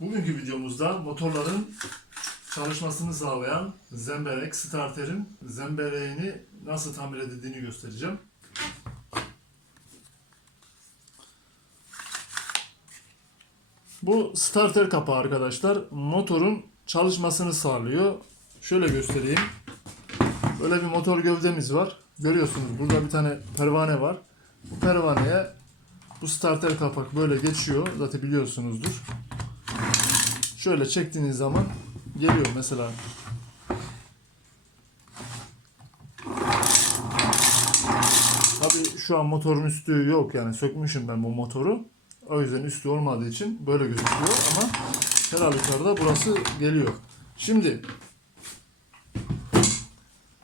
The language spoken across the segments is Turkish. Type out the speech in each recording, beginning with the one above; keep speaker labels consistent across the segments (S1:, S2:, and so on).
S1: Bugünkü videomuzda motorların çalışmasını sağlayan zemberek starterin zembereğini nasıl tamir edildiğini göstereceğim. Bu starter kapağı arkadaşlar motorun çalışmasını sağlıyor. Şöyle göstereyim. Böyle bir motor gövdemiz var. Görüyorsunuz burada bir tane pervane var. Bu pervaneye bu starter kapak böyle geçiyor. Zaten biliyorsunuzdur. Şöyle çektiğiniz zaman geliyor mesela. Tabii şu an motorun üstü yok yani sökmüşüm ben bu motoru. O yüzden üstü olmadığı için böyle gözüküyor ama her halükarda burası geliyor. Şimdi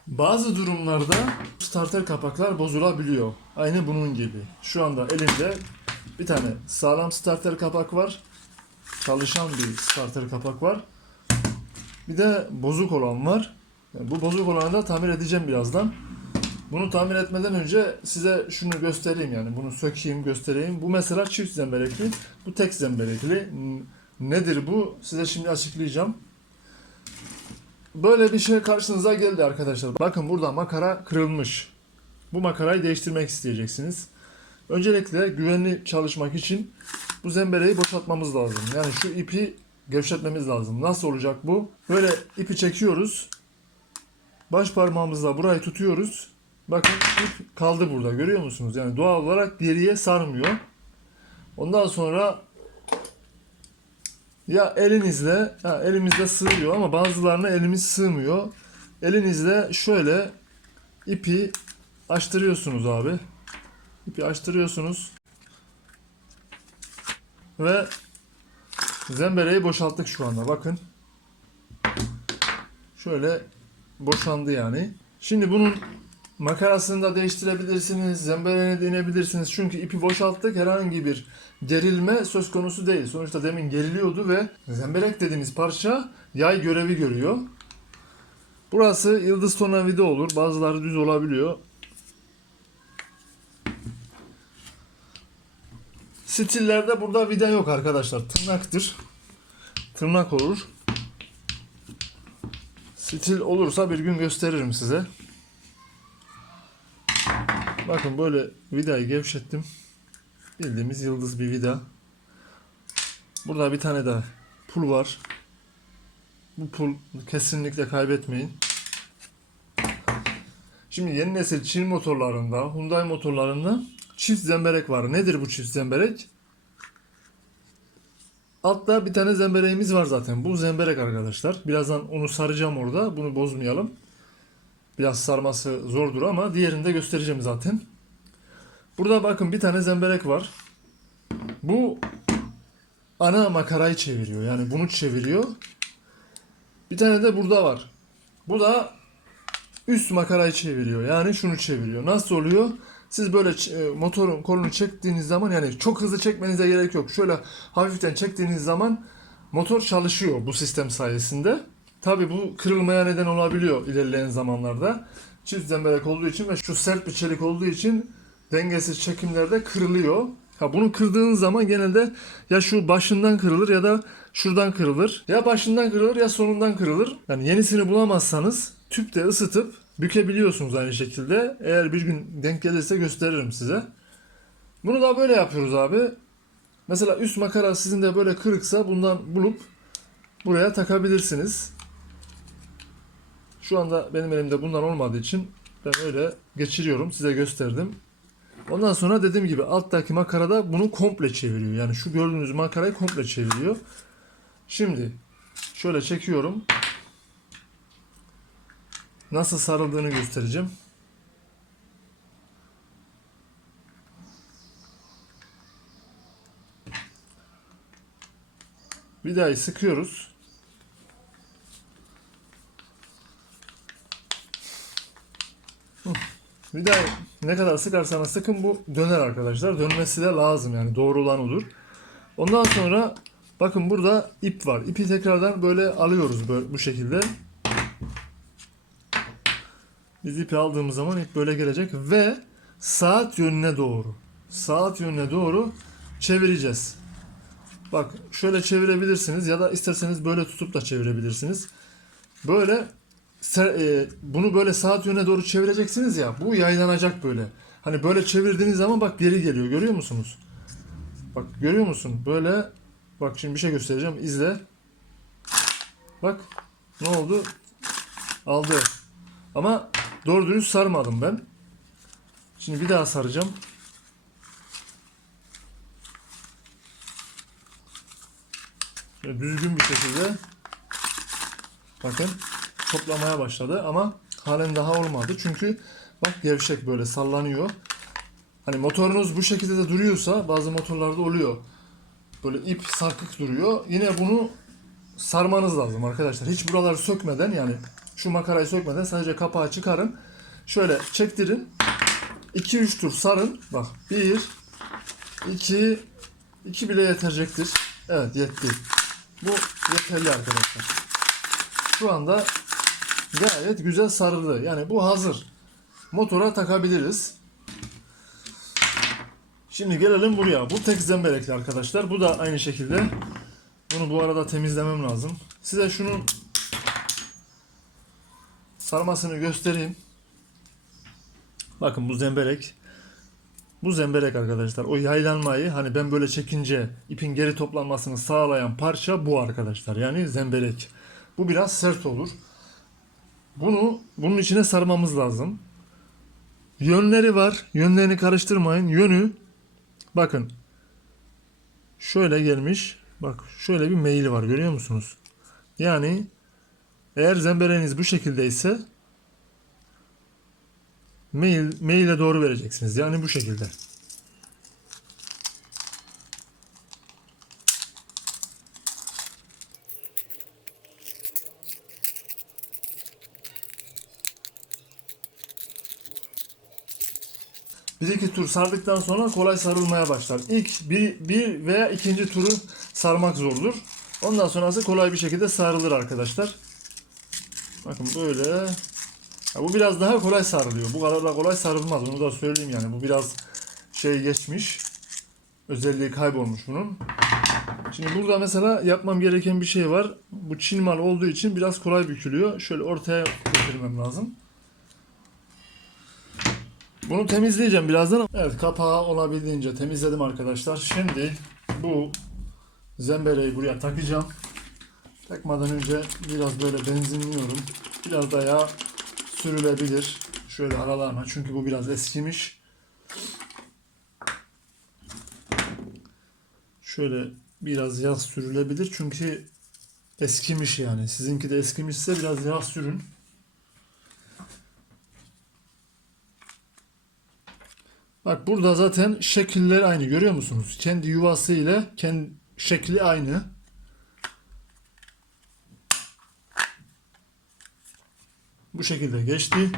S1: bazı durumlarda starter kapaklar bozulabiliyor. Aynı bunun gibi. Şu anda elimde bir tane sağlam starter kapak var. Çalışan bir starter kapak var. Bir de bozuk olan var. Yani bu bozuk olanı da tamir edeceğim birazdan. Bunu tamir etmeden önce size şunu göstereyim yani. Bunu sökeyim, göstereyim. Bu mesela çift zemberekli, bu tek zemberekli. Nedir bu? Size şimdi açıklayacağım. Böyle bir şey karşınıza geldi arkadaşlar. Bakın burada makara kırılmış. Bu makarayı değiştirmek isteyeceksiniz. Öncelikle güvenli çalışmak için bu zembereği boşaltmamız lazım. Yani şu ipi gevşetmemiz lazım. Nasıl olacak bu? Böyle ipi çekiyoruz. Baş parmağımızla burayı tutuyoruz. Bakın ip kaldı burada görüyor musunuz? Yani doğal olarak geriye sarmıyor. Ondan sonra ya elinizle, ha, elimizde sığıyor ama bazılarına elimiz sığmıyor. Elinizle şöyle ipi açtırıyorsunuz abi. İpi açtırıyorsunuz. Ve zembereği boşalttık şu anda bakın. Şöyle boşandı yani. Şimdi bunun makarasını da değiştirebilirsiniz, zembereğini deneyebilirsiniz. Çünkü ipi boşalttık herhangi bir gerilme söz konusu değil. Sonuçta demin geriliyordu ve zemberek dediğimiz parça yay görevi görüyor. Burası yıldız tornavida olur. Bazıları düz olabiliyor. Stillerde burada vida yok arkadaşlar. Tırnaktır. Tırnak olur. Stil olursa bir gün gösteririm size. Bakın böyle vidayı gevşettim. Bildiğimiz yıldız bir vida. Burada bir tane daha pul var. Bu pul kesinlikle kaybetmeyin. Şimdi yeni nesil Çin motorlarında, Hyundai motorlarında çift zemberek var. Nedir bu çift zemberek? Altta bir tane zembereğimiz var zaten. Bu zemberek arkadaşlar. Birazdan onu saracağım orada. Bunu bozmayalım. Biraz sarması zordur ama diğerini de göstereceğim zaten. Burada bakın bir tane zemberek var. Bu ana makarayı çeviriyor. Yani bunu çeviriyor. Bir tane de burada var. Bu da üst makarayı çeviriyor. Yani şunu çeviriyor. Nasıl oluyor? Siz böyle e, motorun kolunu çektiğiniz zaman yani çok hızlı çekmenize gerek yok. Şöyle hafiften çektiğiniz zaman motor çalışıyor bu sistem sayesinde. Tabi bu kırılmaya neden olabiliyor ilerleyen zamanlarda. Çift zemberek olduğu için ve şu sert bir çelik olduğu için dengesiz çekimlerde kırılıyor. Ha bunu kırdığınız zaman genelde ya şu başından kırılır ya da şuradan kırılır. Ya başından kırılır ya sonundan kırılır. Yani yenisini bulamazsanız tüpte ısıtıp bükebiliyorsunuz aynı şekilde. Eğer bir gün denk gelirse gösteririm size. Bunu da böyle yapıyoruz abi. Mesela üst makara sizin de böyle kırıksa bundan bulup buraya takabilirsiniz. Şu anda benim elimde bundan olmadığı için ben öyle geçiriyorum. Size gösterdim. Ondan sonra dediğim gibi alttaki makarada bunu komple çeviriyor. Yani şu gördüğünüz makarayı komple çeviriyor. Şimdi şöyle çekiyorum. Nasıl sarıldığını göstereceğim. Vidayı sıkıyoruz. Vidayı ne kadar sıkarsanız sıkın bu döner arkadaşlar. Dönmesi de lazım yani doğru olan olur. Ondan sonra bakın burada ip var. İpi tekrardan böyle alıyoruz böyle bu şekilde. Biz ipi aldığımız zaman ip böyle gelecek ve saat yönüne doğru saat yönüne doğru çevireceğiz. Bak şöyle çevirebilirsiniz ya da isterseniz böyle tutup da çevirebilirsiniz. Böyle e, bunu böyle saat yönüne doğru çevireceksiniz ya bu yaylanacak böyle. Hani böyle çevirdiğiniz zaman bak geri geliyor görüyor musunuz? Bak görüyor musun? Böyle bak şimdi bir şey göstereceğim izle. Bak ne oldu? Aldı. Ama doğru dürüst sarmadım ben. Şimdi bir daha saracağım. Şöyle düzgün bir şekilde bakın toplamaya başladı ama halen daha olmadı. Çünkü bak gevşek böyle sallanıyor. Hani motorunuz bu şekilde de duruyorsa bazı motorlarda oluyor. Böyle ip sarkık duruyor. Yine bunu sarmanız lazım arkadaşlar. Hiç buraları sökmeden yani şu makarayı sökmeden sadece kapağı çıkarın. Şöyle çektirin. 2-3 tur sarın. Bak 1 2 2 bile yetecektir. Evet yetti. Bu yeterli arkadaşlar. Şu anda gayet güzel sarıldı. Yani bu hazır. Motora takabiliriz. Şimdi gelelim buraya. Bu tek zemberekli arkadaşlar. Bu da aynı şekilde. Bunu bu arada temizlemem lazım. Size şunun sarmasını göstereyim. Bakın bu zemberek. Bu zemberek arkadaşlar. O yaylanmayı hani ben böyle çekince ipin geri toplanmasını sağlayan parça bu arkadaşlar. Yani zemberek. Bu biraz sert olur. Bunu bunun içine sarmamız lazım. Yönleri var. Yönlerini karıştırmayın. Yönü bakın şöyle gelmiş. Bak şöyle bir meyil var görüyor musunuz? Yani eğer zembereğiniz bu şekildeyse mail maile doğru vereceksiniz. Yani bu şekilde. Bir iki tur sardıktan sonra kolay sarılmaya başlar. İlk bir, bir veya ikinci turu sarmak zordur. Ondan sonrası kolay bir şekilde sarılır arkadaşlar. Bakın böyle. Ya bu biraz daha kolay sarılıyor. Bu kadar da kolay sarılmaz. Onu da söyleyeyim yani. Bu biraz şey geçmiş. Özelliği kaybolmuş bunun. Şimdi burada mesela yapmam gereken bir şey var. Bu Çin mal olduğu için biraz kolay bükülüyor. Şöyle ortaya getirmem lazım. Bunu temizleyeceğim birazdan. Evet kapağı olabildiğince temizledim arkadaşlar. Şimdi bu zembereyi buraya takacağım. Takmadan önce biraz böyle benzinliyorum. Biraz da yağ sürülebilir. Şöyle aralarına çünkü bu biraz eskimiş. Şöyle biraz yağ sürülebilir çünkü eskimiş yani. Sizinki de eskimişse biraz yağ sürün. Bak burada zaten şekiller aynı görüyor musunuz? Kendi yuvası ile kendi şekli aynı. Bu şekilde geçti.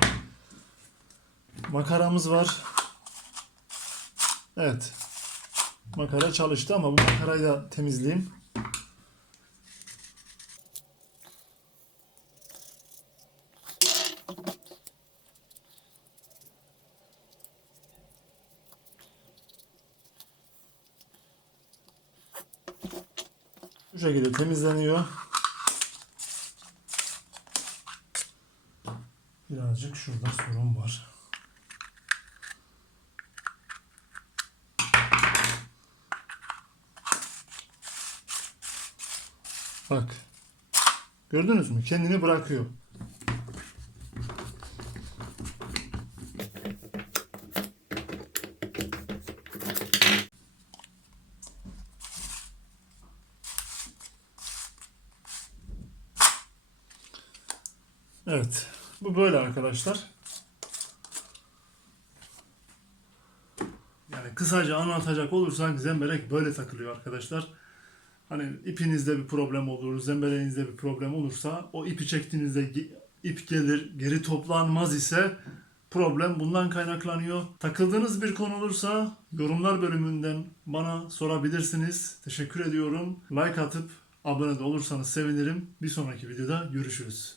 S1: Makaramız var. Evet. Makara çalıştı ama bu makarayı da temizleyeyim. Bu şekilde temizleniyor. Şurada sorun var. Bak. Gördünüz mü? Kendini bırakıyor. Evet. Bu böyle arkadaşlar. Yani kısaca anlatacak olursak zemberek böyle takılıyor arkadaşlar. Hani ipinizde bir problem olur, zembereğinizde bir problem olursa o ipi çektiğinizde ip gelir, geri toplanmaz ise problem bundan kaynaklanıyor. Takıldığınız bir konu olursa yorumlar bölümünden bana sorabilirsiniz. Teşekkür ediyorum. Like atıp abone de olursanız sevinirim. Bir sonraki videoda görüşürüz.